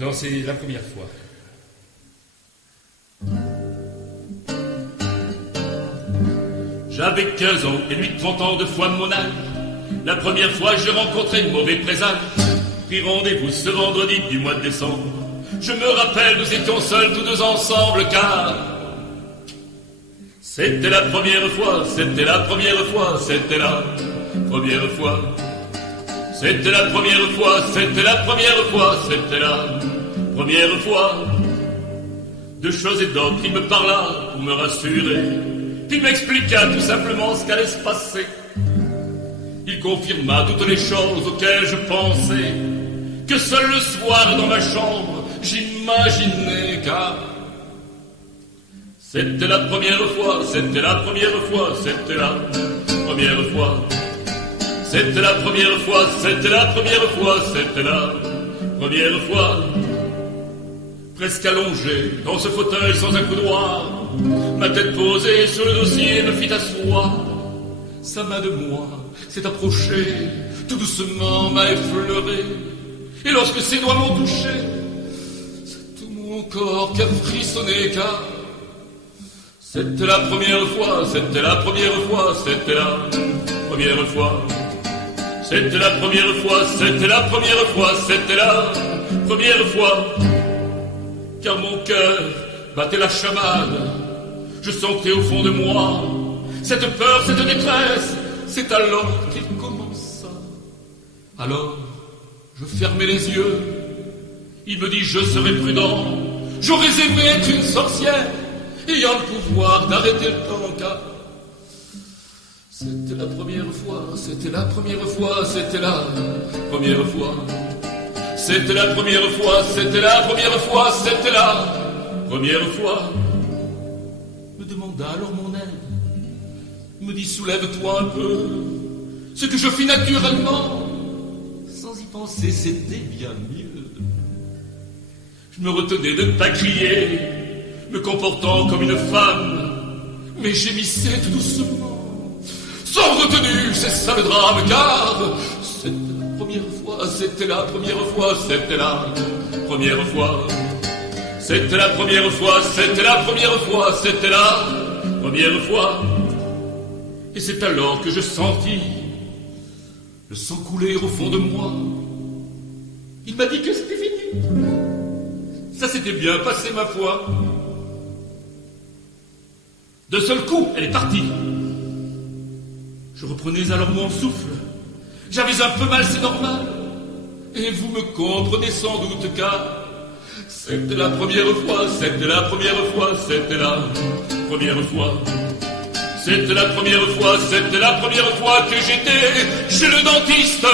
Non, c'est la première fois. J'avais 15 ans et lui 30 ans, 2 fois mon âge. La première fois j'ai rencontré le mauvais présage. Pris rendez-vous ce vendredi du mois de décembre. Je me rappelle, nous étions seuls tous deux ensemble car c'était la première fois, c'était la première fois, c'était la première fois. C'était la première fois, c'était la première fois, c'était la première fois. De choses et d'autres, il me parla pour me rassurer. Puis m'expliqua tout simplement ce qu'allait se passer. Il confirma toutes les choses auxquelles je pensais, que seul le soir dans ma chambre j'imaginais, car c'était la première fois, c'était la première fois, c'était la première fois. C'était la première fois, c'était la première fois, c'était la première fois. Presque allongé dans ce fauteuil sans un coup droit, ma tête posée sur le dossier me fit asseoir. Sa main de moi s'est approchée, tout doucement m'a effleuré. Et lorsque ses doigts m'ont touché, c'est tout mon corps qui a frissonné, car c'était la première fois, c'était la première fois, c'était la première fois. C'était la première fois, c'était la première fois, c'était la première fois. Car mon cœur battait la chamade. Je sentais au fond de moi cette peur, cette détresse. C'est alors qu'il commença. Alors, je fermai les yeux. Il me dit, je serai prudent. J'aurais aimé être une sorcière, ayant le pouvoir d'arrêter le temps, car c'était la première fois, c'était la première fois, c'était la première fois. C'était la première fois, c'était la première fois, c'était la première fois. Me demanda alors mon aide, me dit soulève-toi un peu. Ce que je fis naturellement, sans y penser, c'était bien mieux. Je me retenais de ne pas crier, me comportant comme une femme, mais gémissais tout doucement, sans retenue, c'est ça le drame, car c'était la première fois, c'était la première fois, c'était la première fois. C'était la première fois, c'était la première fois, c'était la première fois. Et c'est alors que je sentis le sang couler au fond de moi. Il m'a dit que c'était fini. Ça s'était bien passé, ma foi. D'un seul coup, elle est partie. Je reprenais alors mon souffle. J'avais un peu mal, c'est normal. Et vous me comprenez sans doute, car c'était la première fois, c'était la première fois, c'était la première fois. C'était la première fois, c'était la première fois que j'étais chez le dentiste.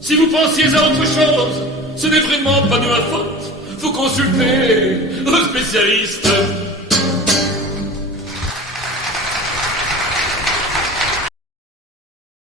Si vous pensiez à autre chose, ce n'est vraiment pas de ma faute. Faut consulter un spécialiste.